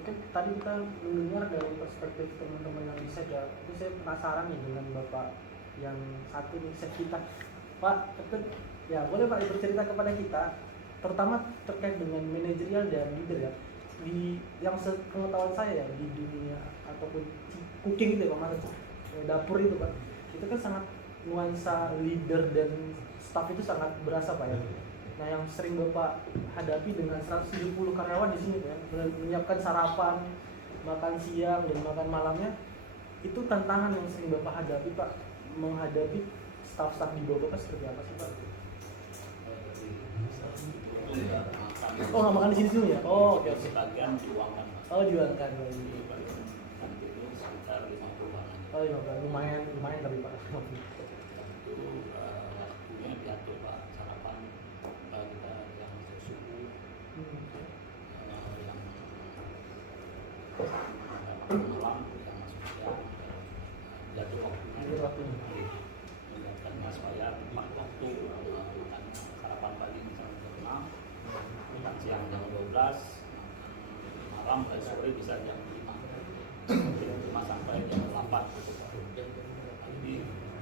Mungkin tadi kita mendengar dari perspektif teman-teman yang di set ya, itu saya penasaran nih dengan Bapak yang satu nih set kita. Pak, Ketut, ya boleh Pak bercerita kepada kita, terutama terkait dengan manajerial dan leader ya. Di yang sepengetahuan saya ya, di dunia ataupun cooking itu ya Pak, dapur itu Pak, itu kan sangat nuansa leader dan staff itu sangat berasa Pak ya. Nah yang sering Bapak hadapi dengan 170 karyawan di sini Pak ya, menyiapkan sarapan, makan siang dan makan malamnya, itu tantangan yang sering Bapak hadapi Pak, menghadapi staff-staff di bawah Bapak seperti apa sih Pak? Oh nggak makan di sini ya? Oh oke. Sebagian diuangkan. Oh diuangkan. Kan itu sekitar 50-an. Oh 50, lumayan tapi Pak. Itu waktunya diatur Pak, sarapan kita yang subuh, yang malam, yang masuk siang, jatuh waktunya. Menyiapkannya supaya tepat waktu makan sarapan pagi misalnya jam 6, makan siang jam 12, malam dan sore bisa jam 5 sampai jam 8 gitu Pak. Jadi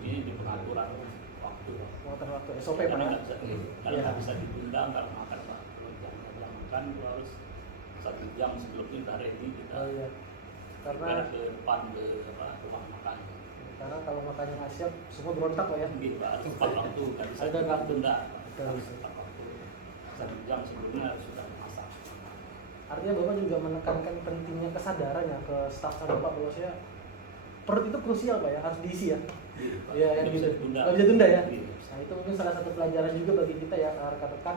ini di pengaturan waktu SOP Pak karena ya? nggak bisa ditunda karena makan Pak. Kalau jam makan itu harus 1 jam sebelumnya udah ready kita. Oh iya. Karena ke depan ke ruang makan. Karena kalau makannya nggak siap, semua berontak Pak ya? Iya Pak, tepat waktu nggak bisa ditunda. Harus tepat waktu. 1 jam sebelumnya harus sudah masak. Artinya Bapak juga menekankan pentingnya kesadaran ya ke staff Bapak bahwa saya perut itu krusial Pak ya, harus diisi ya. Iya, nggak bisa ditunda. Nggak bisa tunda ya. Iya. Nah itu mungkin salah satu pelajaran juga bagi kita ya rekan-rekan,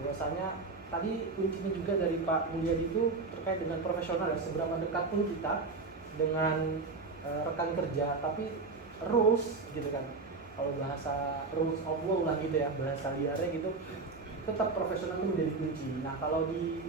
bahwasanya tadi kuncinya juga dari Pak Mulyadi itu terkait dengan profesional ya, seberapa dekat pun kita dengan rekan kerja, tapi rules gitu kan, kalau bahasa rules of law lah gitu ya, bahasa liarnya gitu, tetap profesional itu menjadi kunci. Nah kalau di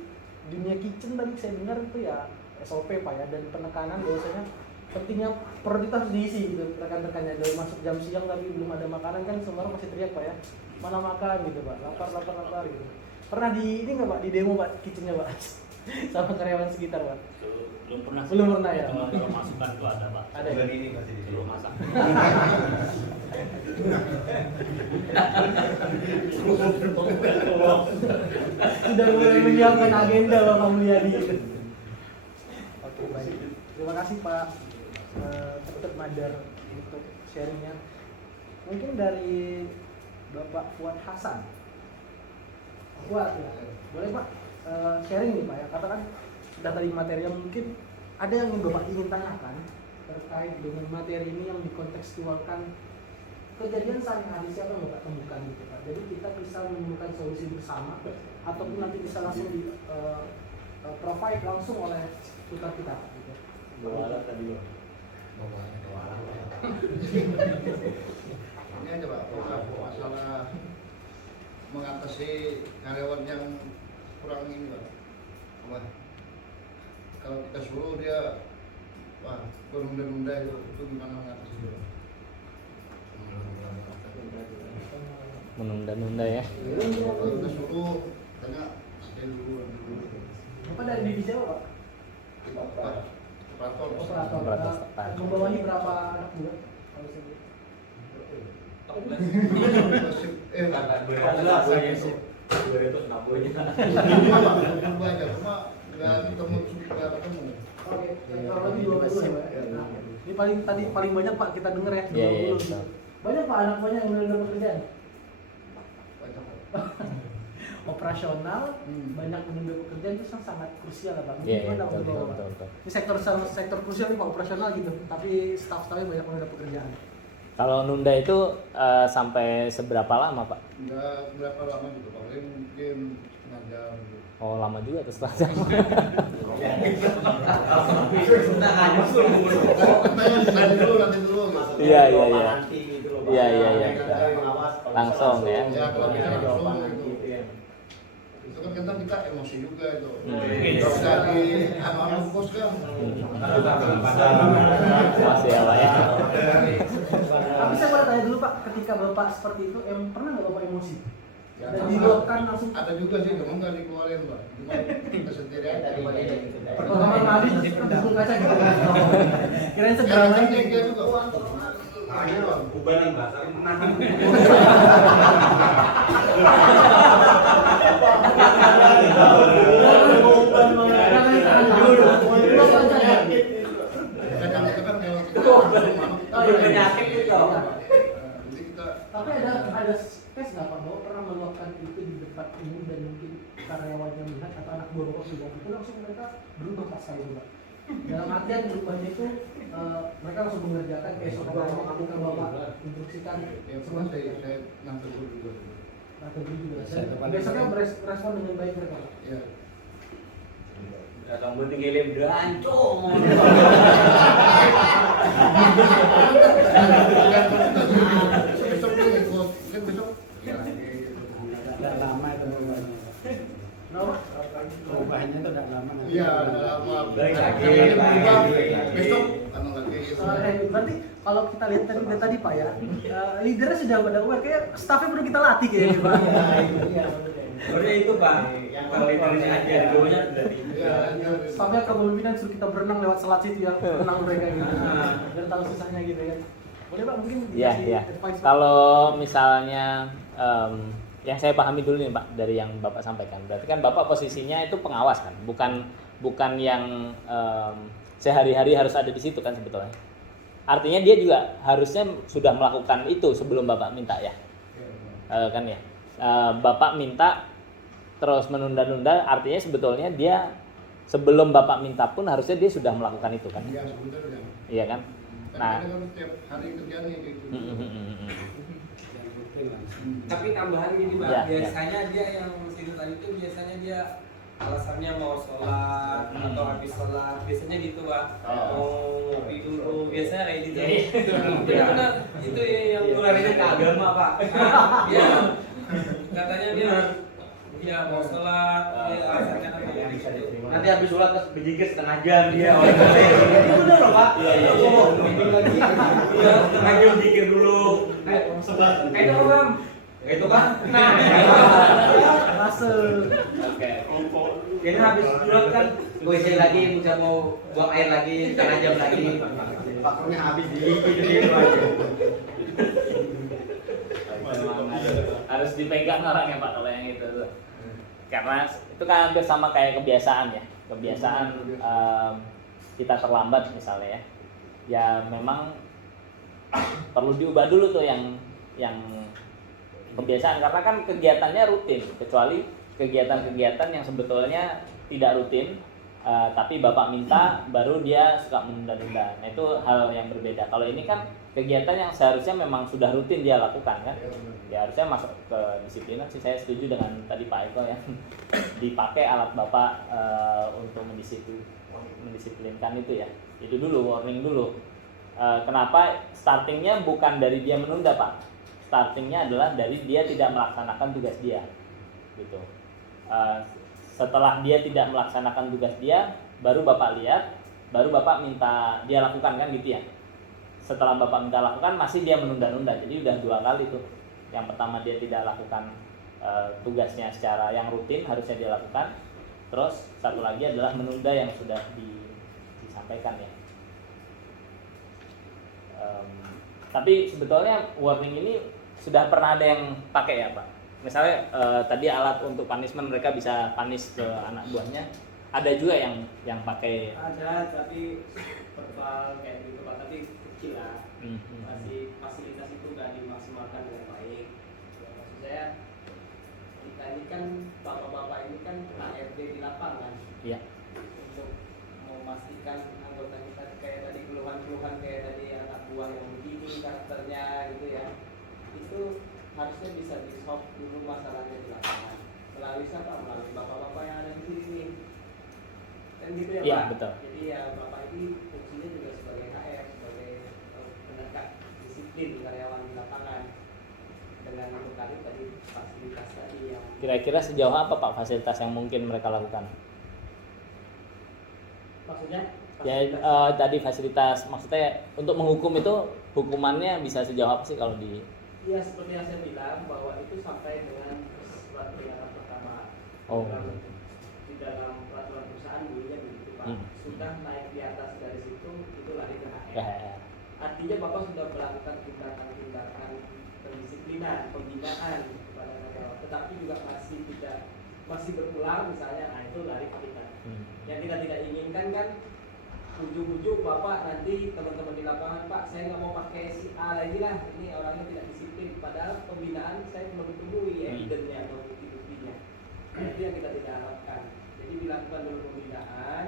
dunia kitchen tadi saya dengar itu ya SOP Pak ya, dan penekanan bahwasanya pentingnya perut itu harus diisi gitu rekan-rekannya. Dari masuk jam siang tapi belum ada makanan kan semua orang masih teriak Pak ya, mana makan gitu Pak, lapar gitu. Pernah di ini nggak Pak, di demo Pak kitchennya Pak sama karyawan sekitar Pak? Belum pernah ya. Kalau masukan itu ada Pak. Ada ya? Ini masih Belum masak. Sudah mulai menyiapkan agenda Pak Mulyadi. Oke baik. Terima kasih Pak Ketut Madar untuk sharingnya. Mungkin dari Bapak Fuad Hasan. Fuad ya, boleh Pak sharing nih Pak ya. Katakan sudah tadi materi yang mungkin ada yang Bapak ingin tanyakan terkait dengan materi ini yang dikontekstualkan kejadian sehari-hari siapa yang Bapak temukan gitu Pak. Jadi kita bisa menemukan solusi bersama ataupun nanti bisa langsung di provide langsung oleh putar kita gitu. bawa alat tadi loh. Bawa alat. Ini aja Pak, masalah mengatasi karyawan yang kurang ini Pak. Kalau kita suruh dia menunda-nunda itu gimana mengatasi dia? Menunda-nunda ya. Kalau kita suruh tanya saya dulu. Bapak dari divisi apa Pak? Operator. Membawahi berapa anak buah? Kalau saya lihat. Karena 200 aja itu. 200 nabungnya. Cuma aja, cuma nggak ketemu. Oke, kalau lagi 20 ya Pak. Ini paling banyak Pak kita dengar ya 20. Iya. Banyak Pak anak buahnya yang udah pekerjaan. Operasional, banyak menunda pekerjaan itu sangat krusial lah Pak. Iya, Betul. Ini sektor krusial nih Pak, operasional gitu. Tapi staff-staffnya banyak menunda pekerjaan. Kalau nunda itu sampai seberapa lama Pak? Nggak berapa lama gitu Pak, mungkin setengah jam gitu. Oh lama juga tuh setengah jam. Nanti dulu. Iya. Iya. Langsung ya. Ya kalau kita langsung itu kan kadang kita emosi juga itu. Bisa di bos kan. Masih ya Pak ya. Tapi saya boleh tanya dulu Pak, ketika Bapak seperti itu, pernah nggak Bapak emosi? Dan diluapkan langsung? Ada juga sih, memang nggak dikeluarin Pak. Cuma kita sendiri aja. Pertama Adi pukul kaca gitu. Kirain segera Karena lagi. dia juga. Uban yang basah menahan. Kadang itu kan kalau kita Oh, penyakit itu. Jadi kita Tapi ada case nggak Pak bahwa pernah melakukan itu di depan umum dan mungkin karyawannya melihat atau anak buah Bapak juga itu langsung mereka berubah pasca itu Pak. Dalam artian berubahnya itu mereka langsung mengerjakan keesokan hari ketika Bapak instruksikan ya pernah saya nangkep juga. atau juga. Biasanya merespon dengan baik mereka Pak. Ya. Datang penting gile berancung. Besok dia ikut, kan besok. Ya, Tidak lama itu Kenapa? perubahannya itu tidak lama. iya, lama. Baik lagi, Besok, anu lagi. Berarti kalau kita lihat tadi Pak ya, leadernya sudah pada aware, kayak staffnya perlu kita latih kayaknya Pak. Sebenarnya itu Pak, yang kalau Indonesia aja di bawahnya berarti. Staffnya kepemimpinan suruh kita berenang lewat selat situ yang renang mereka gitu, biar tahu susahnya gitu kan. Boleh Pak mungkin Iya, dikasih iya. advice Pak? Kalau misalnya yang saya pahami dulu nih Pak dari yang Bapak sampaikan, berarti kan Bapak posisinya itu pengawas kan, bukan yang sehari-hari harus ada di situ kan sebetulnya. Artinya dia juga harusnya sudah melakukan itu sebelum Bapak minta ya, kan ya. Bapak minta terus menunda-nunda, artinya sebetulnya dia sebelum Bapak minta pun harusnya dia sudah melakukan itu kan, Iya, sebenarnya. iya kan. Nah, Kan setiap hari kerjanya kayak gitu. Tapi tambahan gini Pak, Ya, biasanya dia yang tadi itu biasanya dia alasannya mau sholat atau habis sholat, biasanya gitu Pak. Mau ngopi dulu, biasanya kayak gitu. Benar, itu yang Larinya ke agama Pak. Iya, katanya dia ya mau sholat, dia alasannya apa ya gitu. Nanti habis sholat berzikir setengah jam dia. Itu benar loh Pak. Iya. Iya, setengah jam zikir dulu. Kayak itu Bang. Itu kan. Masuk. Oke. Kayaknya habis sholat kan WC lagi, bisa mau buang air lagi, setengah jam lagi. Waktunya habis dikit gitu aja. Harus dipegang orang ya Pak kalau yang itu tuh. Karena itu kan hampir sama kayak kebiasaan ya, kita terlambat misalnya ya, ya memang perlu diubah dulu tuh yang kebiasaan, karena kan kegiatannya rutin, kecuali kegiatan-kegiatan yang sebetulnya tidak rutin, tapi Bapak minta baru dia suka menunda-nunda. Nah itu hal yang berbeda. Kalau ini kan kegiatan yang seharusnya memang sudah rutin dia lakukan kan, ya harusnya masuk ke disiplinan sih. Saya setuju dengan tadi Pak Eko ya, dipakai alat Bapak untuk mendisiplinkan itu ya. Itu dulu, warning dulu. Kenapa startingnya bukan dari dia menunda Pak, startingnya adalah dari dia tidak melaksanakan tugas dia gitu. Setelah dia tidak melaksanakan tugas dia, baru Bapak lihat, baru Bapak minta dia lakukan kan gitu ya. Setelah Bapak minta lakukan masih dia menunda-nunda, jadi udah 2 kali tuh. Yang pertama dia tidak lakukan tugasnya secara yang rutin harusnya dia lakukan, terus satu lagi adalah menunda yang sudah disampaikan ya. Tapi sebetulnya warning ini sudah pernah ada yang pakai ya Pak. Misalnya tadi alat untuk punishment, mereka bisa punish ke anak buahnya. Ada juga yang pakai. Ada, tapi verbal kayak gitu Pak, tapi kecil lah. Masih fasilitas itu nggak dimaksimalkan dengan baik. Ya, maksud saya kita ini kan bapak-bapak ini kan HRD di lapangan. Iya. Untuk memastikan anggota kita kayak tadi keluhan-keluhan kayak tadi anak buah yang begini karakternya gitu ya, itu harusnya bisa di solve dulu masalahnya di lapangan melalui siapa? Melalui bapak-bapak yang ada di sini kan gitu ya Iya, Pak. betul. Jadi ya bapak ini fungsinya juga sebagai HR, sebagai penegak disiplin karyawan di lapangan dengan membekali tadi fasilitas tadi yang Kira-kira sejauh apa Pak fasilitas yang mungkin mereka lakukan? maksudnya Ya tadi fasilitas, maksudnya untuk menghukum itu hukumannya bisa sejauh apa sih kalau di? ya seperti yang saya bilang bahwa itu sampai dengan surat peringatan pertama. Oh. Di dalam peraturan perusahaan bunyinya begitu Pak. sudah naik di atas dari situ itu lari ke HR. HR. Artinya Bapak sudah melakukan tindakan-tindakan pendisiplinan, pembinaan kepada karyawan, tetapi juga masih berulang misalnya, nah itu lari ke kita. Yang kita tidak inginkan kan ujung-ujung Bapak nanti teman-teman di lapangan, Pak saya nggak mau pakai si A lagi lah, ini orangnya tidak disiplin, padahal pembinaan saya belum temui evidence-nya atau bukti-buktinya. Nah itu yang kita tidak harapkan. Jadi dilakukan dulu pembinaan,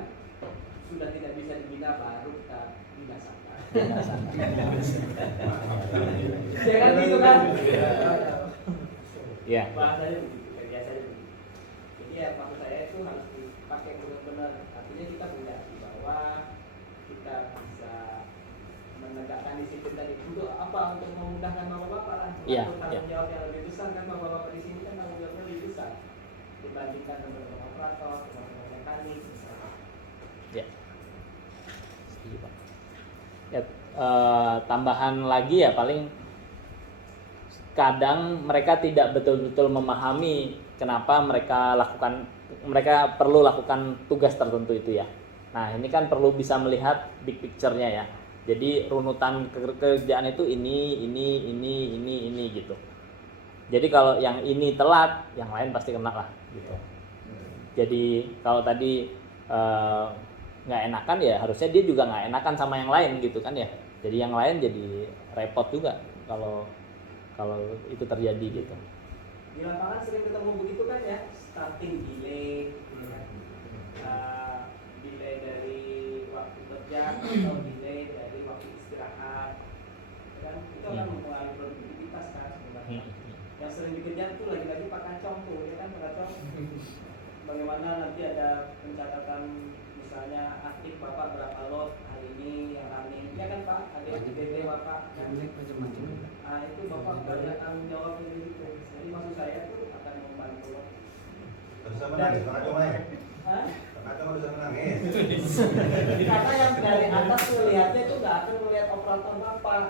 sudah tidak bisa dibina baru kita binasakan. Jangan gitu kan? Iya. Bahasanya begitu, biasanya begitu. Jadi ya maksud saya itu harus dipakai benar-benar. Artinya kita melihat bahwa kita bisa menegakkan disiplin tadi untuk apa? Untuk memudahkan bapak-bapak lah. Iya, Untuk tanggung jawab yang lebih besar kan bapak-bapak di sini kan tanggung jawabnya lebih besar dibandingkan teman-teman operator, teman-teman mekanik. Ya. Setuju, Pak. Ya, tambahan lagi ya paling kadang mereka tidak betul-betul memahami kenapa mereka perlu lakukan tugas tertentu itu ya. Nah, ini kan perlu bisa melihat big picture-nya ya. Jadi runutan kerjaan itu ini gitu. Jadi kalau yang ini telat, yang lain pasti kena lah gitu. Jadi kalau tadi nggak enakan ya harusnya dia juga nggak enakan sama yang lain gitu kan ya. Jadi yang lain jadi repot juga kalau itu terjadi gitu. Di lapangan sering ketemu begitu kan ya, starting delay, delay dari waktu kerja atau delay dari waktu istirahat, kan itu akan mempengaruhi produktivitas kan sebenarnya. Yang sering dikejar tuh lagi-lagi Pak Kacong tuh, ya kan Pak Kacong. Bagaimana nanti ada pencatatan misalnya aktif Bapak berapa lot hari ini yang running, ya kan Pak, ada DP Bapak kan. Nah itu Bapak banyak tanggung jawabnya gitu. Jadi maksud saya tuh akan membantu. Bisa menangis, Pak Kacong ya? Hah? Pak Kacong bisa menangis. Karena yang dari atas melihatnya tuh nggak akan melihat operator Bapak.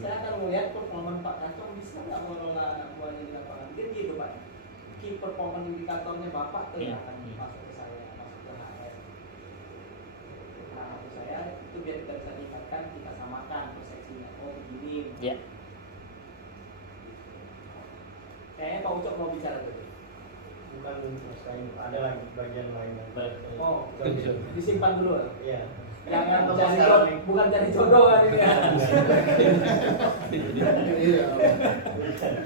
Saya akan melihat performa Pak Kacong bisa nggak mengelola anak buahnya di lapangan. Mungkin gitu Pak. Key performance indikatornya Bapak tuh yang akan masuk ke saya, masuk ke HR. Nah maksud saya itu biar kita bisa tingkatkan, kita samakan persepsinya. Oh begini. Ya. Kayaknya Pak Ucok mau bicara dulu. Bukan selesai, ada lagi bagian lain. Oh, disimpan dulu. Iya. Jangan cari jodoh, bukan cari jodoh kan ini ya. Iya.